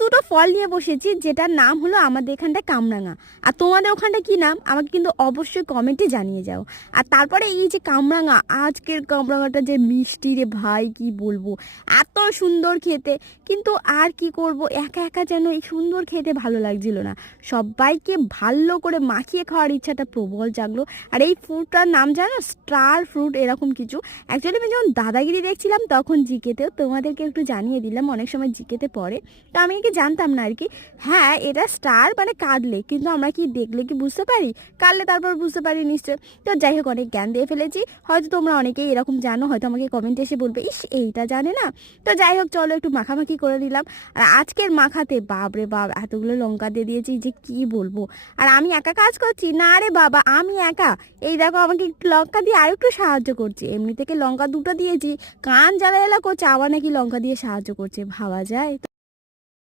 দুটো ফল নিয়ে বসেছি, যেটার নাম হলো আমাদের এখানটা কামরাঙা। আর তোমাদের ওখানটা কি নাম আমাকে কিন্তু অবশ্যই কমেন্টে জানিয়ে যাও। আর তারপরে এই যে কামরাঙা, আজকের কামরাঙাটা যে মিষ্টি রে ভাই, কি বলবো, এত সুন্দর খেতে। কিন্তু আর কি করব, একা একা যেন এই সুন্দর খেতে ভালো লাগছিল না, সবাইকে ভালো করে মাখিয়ে খাওয়ার ইচ্ছাটা প্রবল জাগলো। আর এই ফ্রুটটার নাম জানো, স্টার ফ্রুট এরকম কিছু। অ্যাকচুয়ালি আমি যখন দাদাগিরি দেখছিলাম তখন জিকেতেও তোমাদেরকে একটু জানিয়ে দিলাম, অনেক সময় জিকেতে পড়ে, তো আমি কি জানতাম না আর কি। হ্যাঁ, এটা স্টার মানে কাটলে, কিন্তু আমরা কি দেখলে কি বুঝতে পারি, কাটলে তারপর বুঝতে পারি নিশ্চয়। তো যাই হোক, অনেক জ্ঞান দিয়ে ফেলেছি, হয়তো তোমরা অনেকেই এরকম জানো, হয়তো আমাকে কমেন্টে এসে বলবে ইস এইটা জানে না। তো যাই হোক, চলো একটু মাখামাখি করে নিলাম। আর আজকের মাখাতে বাপরে বাপ এতগুলো লঙ্কা দিয়ে দিয়েছি যে কি বলবো। আর আমি একা কাজ করছি না রে বাবা, আমি একা। এই দেখো, আমাকে একটু লঙ্কা দিয়ে আর একটু সাহায্য করছে, এমনি থেকে লঙ্কা দুটো দিয়েছি, কান জ্বালা জ্বালা করছে, আবার নাকি লঙ্কা দিয়ে সাহায্য করছে, ভাবা যায়।